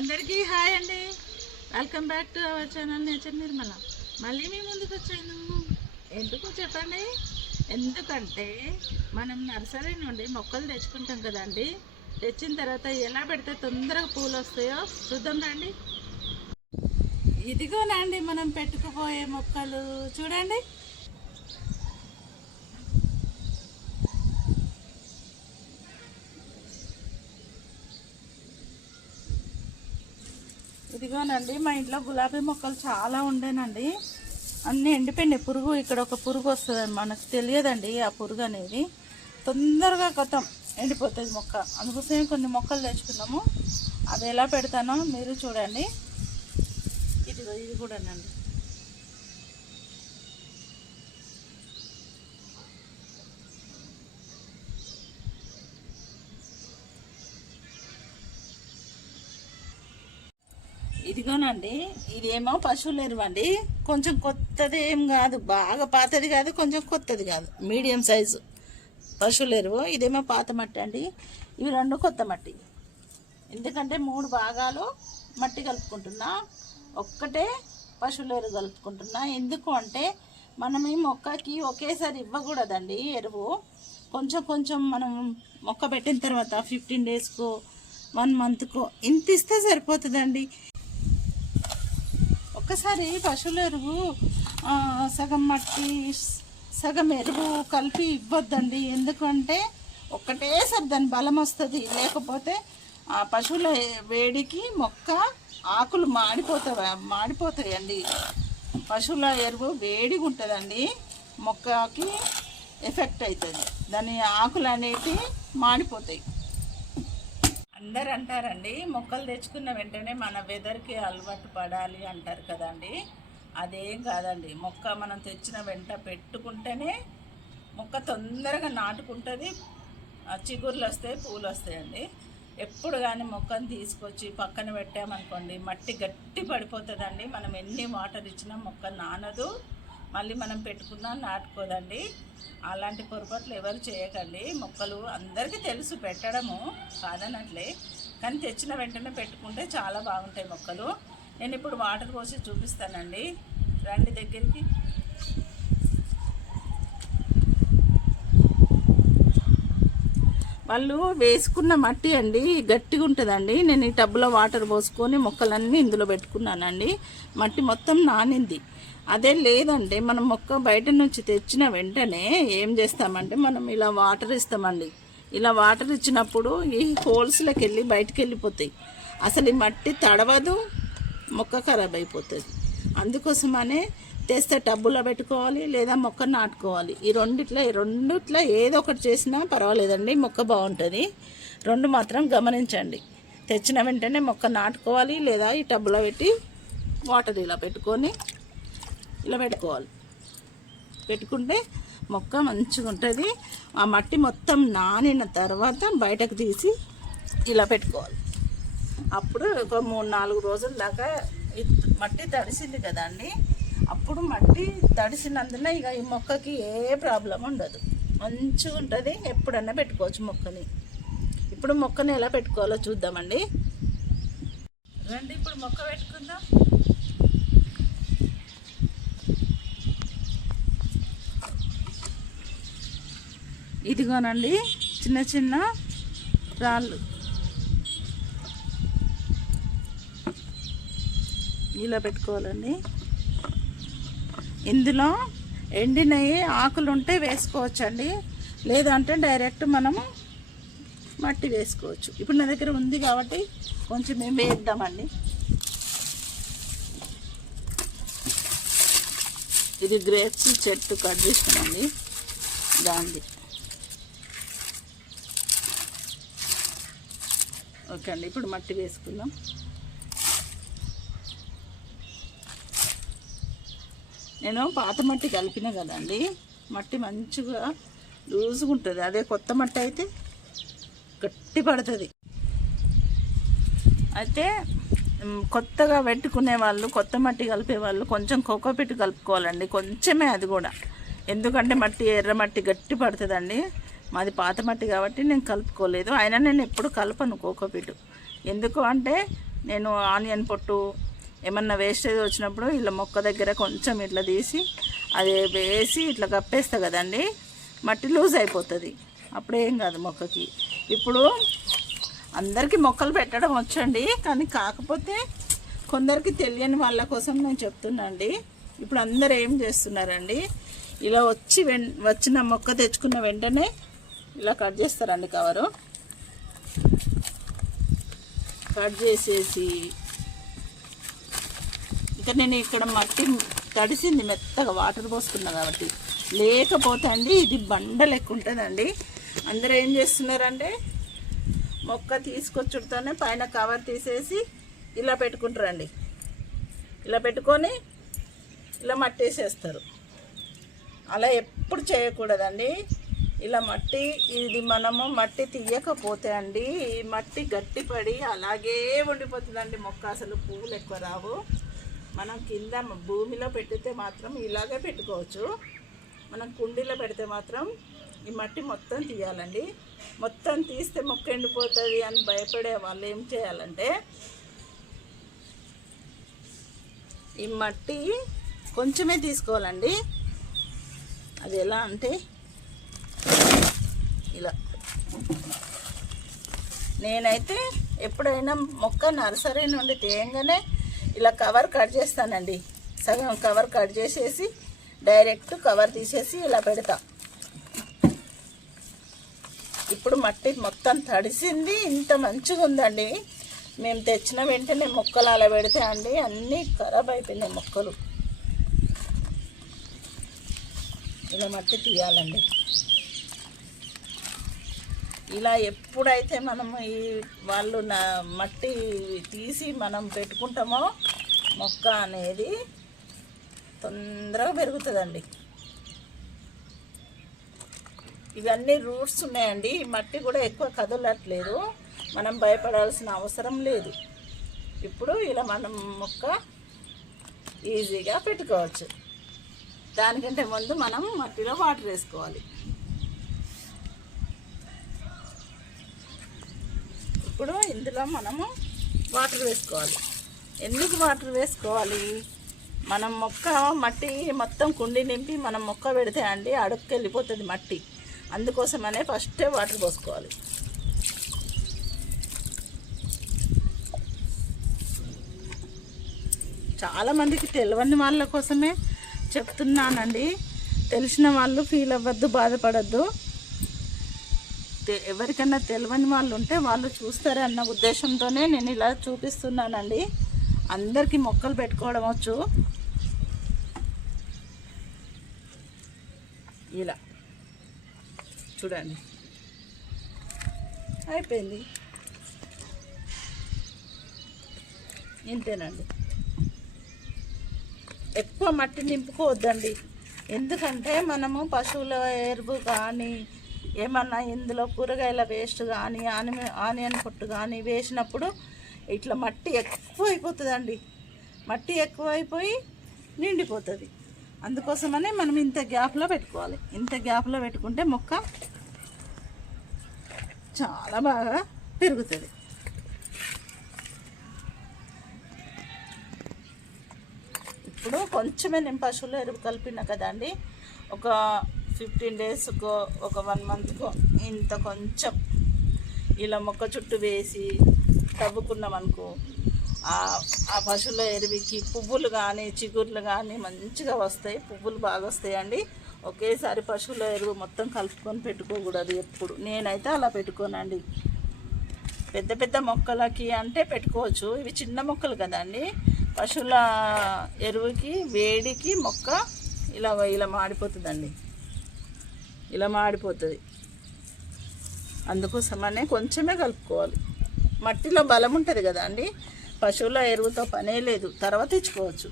అందరికీ హాయ్ అండి. Welcome back to our channel nature Nirmala. మళ్ళీ మీ ముందుకు వచ్చాను. ఎందుకు చెప్పండి? ఎందుకంటే మనం నర్సరీ నుండి మొక్కలు తెచ్చుకుంటాం కదండి. తెచ్చిన తర్వాత ఎలా పెడితే తొందరగా పూలు వస్తాయో చూద్దాం రండి. ఇదిగోనండి మనం పెట్టుకుపోయే మొక్కలు చూడండి. ఇదిగోనండి మా ఇంట్లో గులాబీ మొక్కలు చాలా ఉండేనండి. అన్నీ ఎండిపోయినాయి. పురుగు ఇక్కడ ఒక పురుగు వస్తుంది, మనకు తెలియదండి ఆ పురుగు అనేది. తొందరగా కొత్తం ఎండిపోతుంది మొక్క. అందుకోసమే కొన్ని మొక్కలు తెచ్చుకున్నాము. అది ఎలా పెడతానో మీరు చూడండి. ఇది కూడానండి. ఇదిగోనండి, ఇదేమో పశువుల ఎరువు అండి. కొంచెం కొత్తది ఏం కాదు, బాగా పాతది కాదు, కొంచెం కొత్తది కాదు, మీడియం సైజు పశువుల ఎరువు. ఇదేమో పాత మట్టి అండి. ఇవి రెండు కొత్త మట్టి. ఎందుకంటే 3 భాగాలు మట్టి కలుపుకుంటున్నా, ఒక్కటే పశువుల ఎరువు కలుపుకుంటున్నా. ఎందుకు అంటే మనం ఈ మొక్కకి ఒకేసారి ఇవ్వకూడదండి ఎరువు. కొంచెం కొంచెం మనం మొక్క పెట్టిన తర్వాత 15 డేస్కో 1 మంత్కో ఇంత ఇస్తే సరిపోతుందండి. ఒక్కసారి పశువుల ఎరువు సగం మట్టి సగం ఎరువు కలిపి ఇవ్వద్దండి. ఎందుకంటే ఒక్కటేసారి దాని బలం వస్తుంది. లేకపోతే ఆ పశువుల వేడికి మొక్క ఆకులు మాడిపోతాయండి. పశువుల ఎరువు వేడిగా ఉంటుందండి, మొక్కకి ఎఫెక్ట్ అవుతుంది. దాని ఆకులు అనేవి మాడిపోతాయి. అందరు అంటారండి మొక్కలు తెచ్చుకున్న వెంటనే మన వెదర్కి అలవాటు పడాలి అంటారు కదండి. అదేం కాదండి. మొక్క మనం తెచ్చిన వెంట పెట్టుకుంటేనే మొక్క తొందరగా నాటుకుంటుంది, చిగుర్లు వస్తాయి, పూలు వస్తాయండి. ఎప్పుడు కానీ మొక్కను తీసుకొచ్చి పక్కన పెట్టామనుకోండి మట్టి గట్టి పడిపోతుందండి. మనం ఎన్ని వాటర్ ఇచ్చినా మొక్క నానదు, మళ్ళీ మనం పెట్టుకున్నా నాటుకోదండి. అలాంటి పొరపాట్లు ఎవరు చేయకండి. మొక్కలు అందరికీ తెలుసు పెట్టడము కాదనట్లే, కానీ తెచ్చిన వెంటనే పెట్టుకుంటే చాలా బాగుంటాయి మొక్కలు. నేను ఇప్పుడు వాటర్ పోసి చూపిస్తానండి, రండి దగ్గరికి. వాళ్ళు వేసుకున్న మట్టి అండి గట్టిగా ఉంటుందండి. నేను ఈ టబ్లో వాటర్ పోసుకొని మొక్కలన్నీ ఇందులో పెట్టుకున్నానండి. మట్టి మొత్తం నానింది. అదే లేదంటే మనం మొక్క బయట నుంచి తెచ్చిన వెంటనే ఏం చేస్తామంటే మనం ఇలా వాటర్ ఇస్తామండి. ఇలా వాటర్ ఇచ్చినప్పుడు ఈ హోల్స్లోకి వెళ్ళి బయటికి వెళ్ళిపోతాయి. అసలు ఈ మట్టి తడవదు, మొక్క ఖరాబ్ అయిపోతుంది. అందుకోసమనే తెస్తే టబ్బులో పెట్టుకోవాలి లేదా మొక్క నాటుకోవాలి. ఈ రెండిట్లో ఏదో ఒకటి చేసినా పర్వాలేదండి, మొక్క బాగుంటుంది. 2 మాత్రం గమనించండి. తెచ్చిన వెంటనే మొక్క నాటుకోవాలి లేదా ఈ టబ్బులో పెట్టి వాటర్ ఇలా పెట్టుకొని ఇలా పెట్టుకోవాలి. పెట్టుకుంటే మొక్క మంచిగా ఉంటుంది. ఆ మట్టి మొత్తం నానిన తర్వాత బయటకు తీసి ఇలా పెట్టుకోవాలి. అప్పుడు ఒక 3-4 రోజుల దాకా మట్టి తడిసింది కదండి. అప్పుడు మట్టి తడిసినందున ఇక ఈ మొక్కకి ఏ ప్రాబ్లం ఉండదు, మంచిగా ఉంటుంది. ఎప్పుడన్నా పెట్టుకోవచ్చు మొక్కని. ఇప్పుడు మొక్కని ఎలా పెట్టుకోవాలో చూద్దామండి. రండి ఇప్పుడు మొక్క పెట్టుకుందాం. ఇదిగోనండి చిన్న చిన్న రాళ్ళు ఇలా పెట్టుకోవాలండి. ఇందులో ఎండినవి ఆకులు ఉంటే వేసుకోవచ్చండి, లేదంటే డైరెక్ట్ మనము మట్టి వేసుకోవచ్చు. ఇప్పుడు నా దగ్గర ఉంది కాబట్టి కొంచెం మేము వేద్దామండి. ఇది గ్రేప్స్ చెట్టు కట్ చేస్తామండి, దాంది. ఓకే అండి, ఇప్పుడు మట్టి వేసుకుందాం. నేను పాత మట్టి కలిపిన కదండి, మట్టి మంచిగా లూజ్గా ఉంటుంది. అదే కొత్త మట్టి అయితే గట్టి పడుతుంది. అయితే కొత్తగా పెట్టుకునే వాళ్ళు, కొత్త మట్టి కలిపే వాళ్ళు కొంచెం కోకోపీట్ కలుపుకోవాలండి, కొంచెమే, అది కూడా. ఎందుకంటే మట్టి ఎర్ర మట్టి గట్టి పడుతుందండి. మాది పాత మట్టి కాబట్టి నేను కలుపుకోలేదు. అయినా నేను ఎప్పుడు కలపను కోకోపీట్. ఎందుకు అంటే నేను ఆనియన్ పొట్టు ఏమన్నా వేస్టేజ్ వచ్చినప్పుడు ఇలా మొక్క దగ్గర కొంచెం ఇట్లా తీసి అది వేసి ఇట్లా కప్పేస్తా కదండి, మట్టి లూజ్ అయిపోతుంది, అప్పుడేం కాదు మొక్కకి. ఇప్పుడు అందరికీ మొక్కలు పెట్టడం వచ్చండి, కానీ కాకపోతే కొందరికి తెలియని వాళ్ళ కోసం నేను చెప్తున్నా అండి. ఇప్పుడు అందరు ఏం చేస్తున్నారండి, ఇలా వచ్చిన మొక్క తెచ్చుకున్న వెంటనే ఇలా కట్ చేస్తారండి. కవరు కట్ చేసేసి ఇక నేను ఇక్కడ మట్టి తడిసింది మెత్తగా వాటర్ పోసుకున్నా కాబట్టి, లేకపోతే అండి ఇది బండ లెక్క ఉంటుందండి. అందరూ ఏం చేస్తున్నారంటే మొక్క తీసుకొచ్చుడుతోనే పైన కవర్ తీసేసి ఇలా పెట్టుకుంటారండి. ఇలా పెట్టుకొని ఇలా మట్టి వేసేస్తారు. అలా ఎప్పుడు చేయకూడదండి. ఇలా మట్టి ఇది మనము మట్టి తీయకపోతే అండి ఈ మట్టి గట్టిపడి అలాగే ఉండిపోతుందండి మొక్క. అసలు పువ్వులు ఎక్కువ రావు. మనం కింద భూమిలో పెట్టితే మాత్రం ఇలాగే పెట్టుకోవచ్చు. మనం కుండీలో పెడితే మాత్రం ఈ మట్టి మొత్తం తీయాలండి. మొత్తం తీస్తే మొక్క ఎండిపోతుంది అని భయపడే వాళ్ళు ఏం చేయాలంటే ఈ మట్టి కొంచెమే తీసుకోవాలండి. అది ఎలా అంటే ఇలా, నేనైతే ఎప్పుడైనా మొక్క నర్సరీ నుండి తేయంగానే ఇలా కవర్ కట్ చేస్తానండి. సగం కవర్ కట్ చేసేసి డైరెక్ట్ కవర్ తీసేసి ఇలా పెడతా. ఇప్పుడు మట్టి మొత్తం తడిసింది, ఇంత మంచిగా ఉందండి. మేము తెచ్చిన వెంటనే మొక్కలు అలా పెడితే అండి అన్నీ ఖరాబ్ అయిపోయినాయి మొక్కలు. ఇలా మట్టి తీయాలండి. ఇలా ఎప్పుడైతే మనము వాళ్ళు మట్టి తీసి మనం పెట్టుకుంటామో మొక్క అనేది తొందరగా పెరుగుతుందండి. ఇవన్నీ రూట్స్ ఉన్నాయండి. ఈ మట్టి కూడా ఎక్కువ కదలట్లేదు, మనం భయపడాల్సిన అవసరం లేదు. ఇప్పుడు ఇలా మనం మొక్క ఈజీగా పెట్టుకోవచ్చు. దానికంటే ముందు మనం మట్టిలో వాటర్ వేసుకోవాలి. ఇప్పుడు ఇందులో మనము వాటర్ వేసుకోవాలి. ఎందుకు వాటర్ వేసుకోవాలి? మనం మొక్క మట్టి మొత్తం కుండీ నింపి మనం మొక్క పెడితే అండి అడుక్కి వెళ్ళిపోతుంది మట్టి. అందుకోసమనే ఫస్టే వాటర్ పోసుకోవాలి. చాలామందికి తెలియని వాళ్ళ కోసమే చెప్తున్నానండి. తెలిసిన వాళ్ళు ఫీల్ అవ్వద్దు, బాధపడద్దు. ఎవరికైనా తెలియని వాళ్ళు ఉంటే వాళ్ళు చూస్తారన్న ఉద్దేశంతోనే నేను ఇలా చూపిస్తున్నానండి. అందరికీ మొక్కలు పెట్టుకోవడం వచ్చు. ఇలా చూడండి, అయిపోయింది. ఇంతేనండి. ఎక్కువ మట్టి నింపుకోవద్దండి. ఎందుకంటే మనము పశువుల ఎరువు కానీ ఏమన్నా ఇందులో కూరగాయల వేస్ట్ కానీ ఆనియన్ పొట్టు కానీ వేసినప్పుడు ఇట్లా మట్టి ఎక్కువ అయిపోతుందండి. మట్టి ఎక్కువ అయిపోయి నిండిపోతుంది. అందుకోసమనే మనం ఇంత గ్యాప్లో పెట్టుకోవాలి. ఇంత గ్యాప్లో పెట్టుకుంటే మొక్క చాలా బాగా పెరుగుతుంది. ఇప్పుడు కొంచెమే నేను పశువుల ఎరువు కలిపినా కదండి, ఒక 15 డేస్కో ఒక 1 మంత్కో ఇంత కొంచెం ఇలా మొక్క చుట్టూ వేసి తవ్వుకున్నాం అనుకో, ఆ పశువుల ఎరువుకి పువ్వులు కానీ చిగుర్లు కానీ మంచిగా వస్తాయి. పువ్వులు బాగా వస్తాయండి. ఒకేసారి పశువుల ఎరువు మొత్తం కలుపుకొని పెట్టుకోకూడదు ఎప్పుడు. నేనైతే అలా పెట్టుకోనండి. పెద్ద పెద్ద మొక్కలకి అంటే పెట్టుకోవచ్చు. ఇవి చిన్న మొక్కలు కదండి. పశువుల ఎరువుకి వేడికి మొక్క ఇలా మాడిపోతుందండి. ఇలా మాడిపోతుంది. అందుకోసమనే కొంచెమే కలుపుకోవాలి. మట్టిలో బలం ఉంటుంది కదా అండి. పశువుల ఎరువుతో పనే లేదు, తర్వాత ఇచ్చుకోవచ్చు.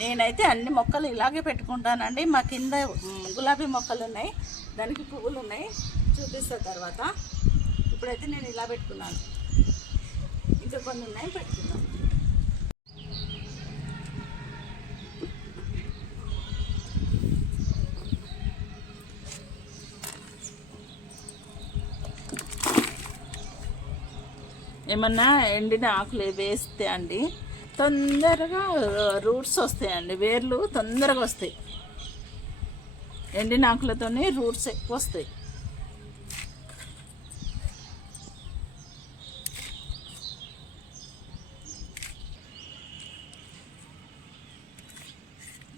నేనైతే అన్ని మొక్కలు ఇలాగే పెట్టుకుంటానండి. మా కింద గులాబీ మొక్కలు ఉన్నాయి, దానికి పువ్వులు ఉన్నాయి, చూపిస్తా తర్వాత. ఇప్పుడైతే నేను ఇలా పెట్టుకున్నాను. ఇంకా కొన్ని ఉన్నాయి, పెట్టుకున్నాను. ఏమన్నా ఎండిన ఆకులు వేస్తే అండి తొందరగా రూట్స్ వస్తాయండి, వేర్లు తొందరగా వస్తాయి. ఎండిన ఆకులతోనే రూట్స్ ఎక్కువ వస్తాయి.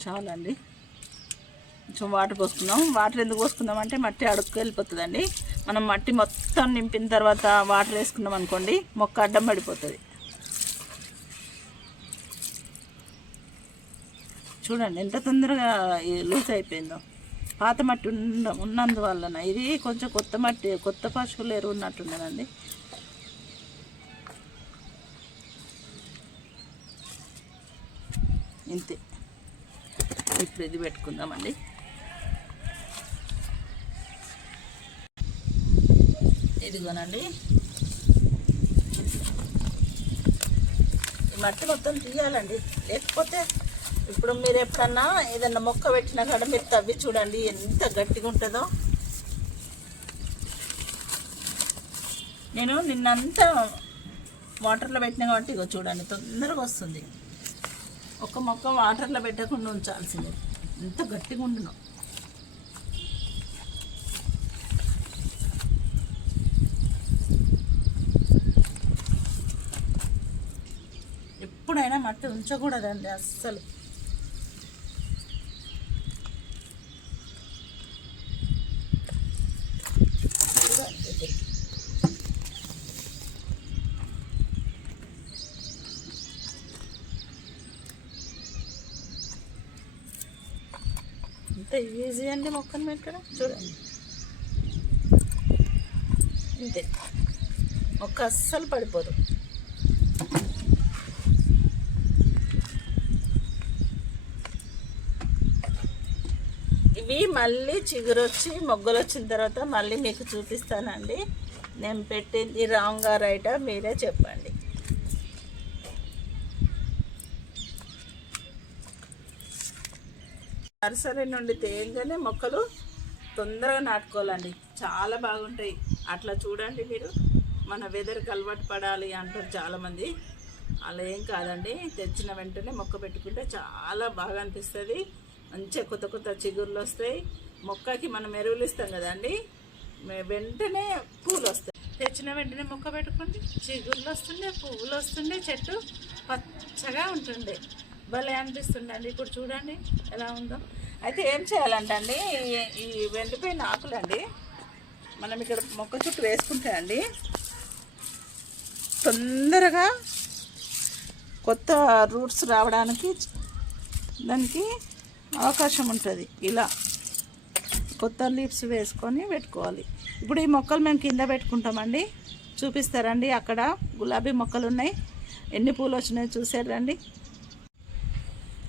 చాలండి, కొంచెం వాటర్ పోసుకుందాం. వాటర్ ఎందుకు పోసుకుందాం అంటే మట్టి అడుక్కు వెళ్ళిపోతుందండి. మనం మట్టి మొత్తం నింపిన తర్వాత వాటర్ వేసుకున్నాం అనుకోండి, మొక్క అడ్డం పడిపోతుంది. చూడండి ఎంత తొందరగా లూజ్ అయిపోయిందో. పాత మట్టి ఉన్నందువలన. ఇది కొంచెం కొత్త మట్టి, కొత్త పశువులు ఎరువు ఉన్నట్టున్నదండి. ఇంతే. ఇప్పుడు ఇది పెట్టుకుందామండి. ఇదిగోనండి, ఈ మట్టి మొత్తం తీయాలండి, లేకపోతే ఇప్పుడు మీరు ఎప్పుడన్నా ఏదన్నా మొక్క పెట్టినా కాడ మీరు తవ్వి చూడండి ఎంత గట్టిగా ఉంటుందో. నేను నిన్నంతా వాటర్లో పెట్టినా కాబట్టి ఇగో చూడండి తొందరగా వస్తుంది. ఒక మొక్క వాటర్లో పెట్టకుండా ఉంచాల్సిందే, ఎంత గట్టిగా ఉండును. ఎప్పుడైనా మట్టి ఉంచకూడదండి అస్సలు. ఇంత ఈజీ అండి మొక్కను పెట్టడం. చూడండి ఇంతే, మొక్క అస్సలు పడిపోదు. ఇవి మళ్ళీ చిగురొచ్చి మొగ్గలు వచ్చిన తర్వాత మళ్ళీ మీకు చూపిస్తానండి. నేను పెట్టింది రాంగా రైటా మీరే చెప్పండి. నర్సరీ నుండి తేగానే మొక్కలు తొందరగా నాటుకోవాలండి, చాలా బాగుంటాయి. అట్లా చూడండి మీరు, మన వెదర్కి అలవాటు పడాలి అంటారు చాలామంది. అలా ఏం కాదండి, తెచ్చిన వెంటనే మొక్క పెట్టుకుంటే చాలా బాగా అనిపిస్తుంది. మంచిగా కొత్త కొత్త చిగుర్లు వస్తాయి. మొక్కకి మనం ఎరువులు ఇస్తాం కదండి, వెంటనే పూలు వస్తాయి. తెచ్చిన వెంటనే మొక్క పెట్టుకుంటే చిగుర్లు వస్తుండే, పువ్వులు వస్తుండే, చెట్టు పచ్చగా ఉంటుండే, భలే అనిపిస్తుందండి. ఇప్పుడు చూడండి ఎలా ఉందో. అయితే ఏం చేయాలంటే ఈ వెండిపోయిన ఆకులండి మనం ఇక్కడ మొక్క చుట్టూ వేసుకుంటే అండి తొందరగా కొత్త రూట్స్ రావడానికి దానికి అవకాశం ఉంటుంది. ఇలా కొత్త లీవ్స్ వేసుకొని పెట్టుకోవాలి. ఇప్పుడు ఈ మొక్కలు మేము కింద పెట్టుకుంటామండి, చూపిస్తారండి. అక్కడ గులాబీ మొక్కలు ఉన్నాయి, ఎన్ని పూలు వచ్చినాయో చూసారండి.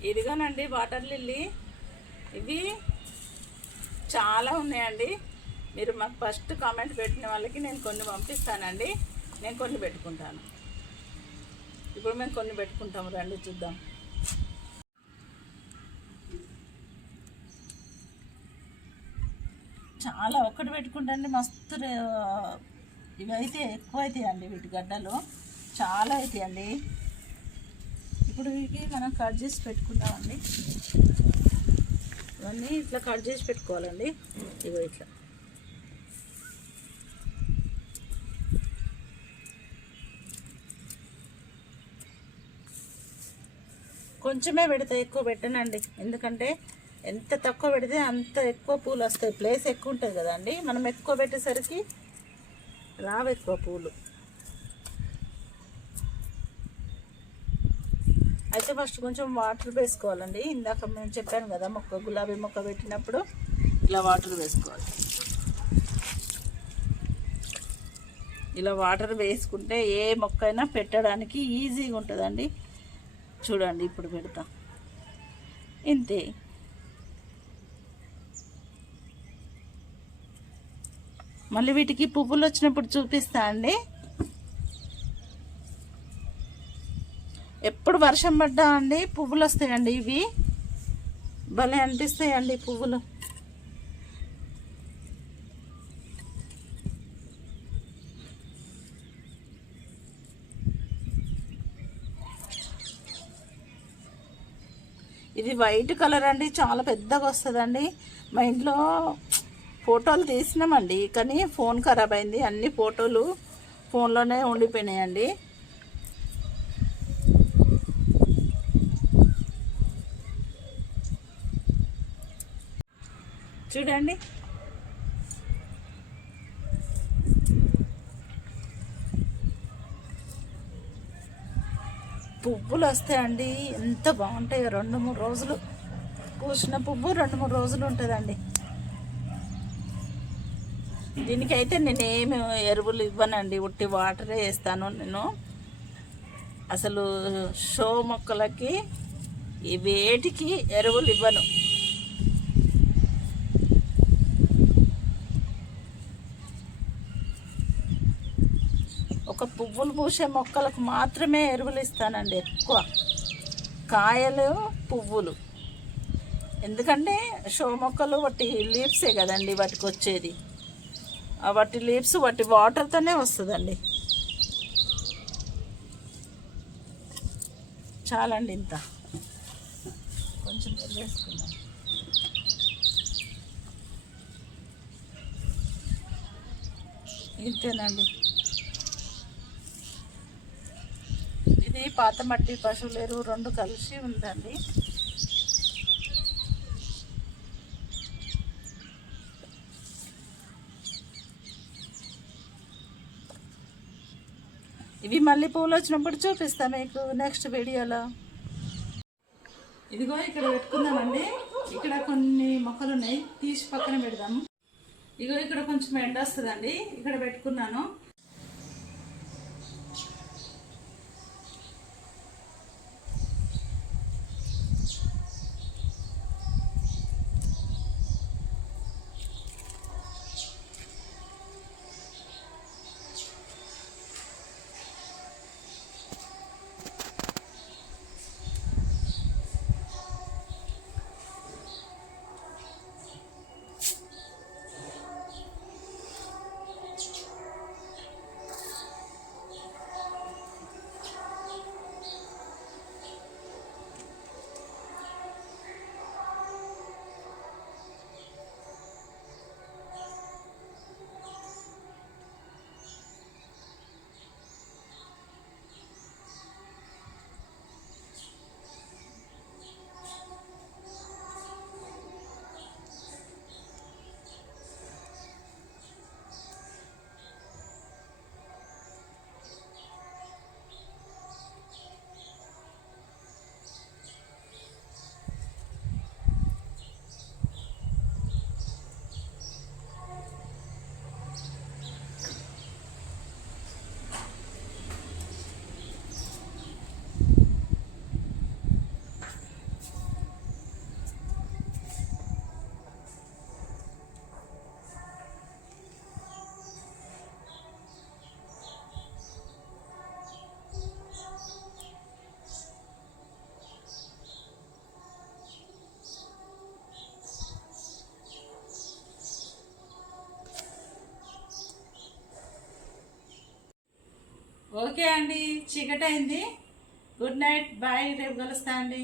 ఇదిగోనండి వాటర్ లిల్లీ, ఇవి చాలా ఉన్నాయండి. మీరు మాకు ఫస్ట్ కామెంట్ పెట్టిన వాళ్ళకి నేను కొన్ని పంపిస్తానండి, నేను కొన్ని పెట్టుకుంటాను. ఇప్పుడు మేము కొన్ని పెట్టుకుంటాము, రండి చూద్దాం. చాలా ఒక్కటి పెట్టుకుంటాండి, మస్తు ఇవైతే ఎక్కువ అవుతాయండి, వీటి గడ్డలు చాలా అవుతాయండి. ఇప్పుడు ఇవి మనం కట్ చేసి పెట్టుకుందామండి. ఇవన్నీ ఇట్లా కట్ చేసి పెట్టుకోవాలండి. ఇగో ఇట్లా కొంచెమే పెడితే ఎక్కువ పెట్టనండి, ఎందుకంటే ఎంత తక్కువ పెడితే అంత ఎక్కువ పూలు వస్తాయి. ప్లేస్ ఎక్కువ ఉంటుంది కదండి, మనం ఎక్కువ పెట్టేసరికి రావు ఎక్కువ పూలు. అయితే ఫస్ట్ కొంచెం వాటర్ వేసుకోవాలండి. ఇందాక మేము చెప్పాను కదా, గులాబీ మొక్క పెట్టినప్పుడు ఇలా వాటర్ వేసుకోవాలి. ఇలా వాటర్ వేసుకుంటే ఏ మొక్క అయినా పెట్టడానికి ఈజీగా ఉంటుందండి. చూడండి ఇప్పుడు పెడతా, ఇంతే. మళ్ళీ వీటికి పువ్వులు వచ్చినప్పుడు చూపిస్తా అండి. ఎప్పుడు వర్షం పడ్డా అండి పువ్వులు వస్తాయండి, ఇవి భలే అనిపిస్తాయండి పువ్వులు. ఇది వైట్ కలర్ అండి, చాలా పెద్దగా వస్తుందండి. మా ఇంట్లో ఫోటోలు తీసినామండి, కానీ ఫోన్ ఖరాబ్ అయింది. అన్ని ఫోటోలు ఫోన్లోనే ఉండిపోయినాయండి. చూడండి, పువ్వులు వస్తాయండి, ఎంత బాగుంటాయో. 2-3 రోజులు పూసిన పువ్వు 2-3 రోజులు ఉంటుందండి. దీనికైతే నేనేమి ఎరువులు ఇవ్వనండి, ఉట్టి వాటరే వేస్తాను నేను. అసలు షో మొక్కలకి ఈ వేటికి ఎరువులు ఇవ్వను. ఒక పువ్వులు పూసే మొక్కలకు మాత్రమే ఎరువులు ఇస్తానండి ఎక్కువ, కాయలు పువ్వులు. ఎందుకంటే షో మొక్కలు వాటి లీవ్సే కదండి వాటికి వచ్చేది, వాటి లీవ్స్ వాటి వాటర్తోనే వస్తుందండి. చాలండి, ఇంత కొంచెం వేసుకుందాం. ఇంతేనండి. ఇది పాత మట్టి పశువుల ఎరువు 2 కలిసి ఉందండి. ఇవి మళ్ళీ పూలు వచ్చినప్పుడు చూపిస్తా మీకు నెక్స్ట్ వీడియోలో. ఇదిగో ఇక్కడ పెట్టుకుందామండి. ఇక్కడ కొన్ని మొక్కలు ఉన్నాయి, తీసి పక్కన పెడదాము. ఇగో ఇక్కడ కొంచెం ఎండ వస్తుందండి, ఇక్కడ పెట్టుకున్నాను. ఓకే అండి, చీకటి అయింది. Good night, bye. రేపు కలుస్తా అండి.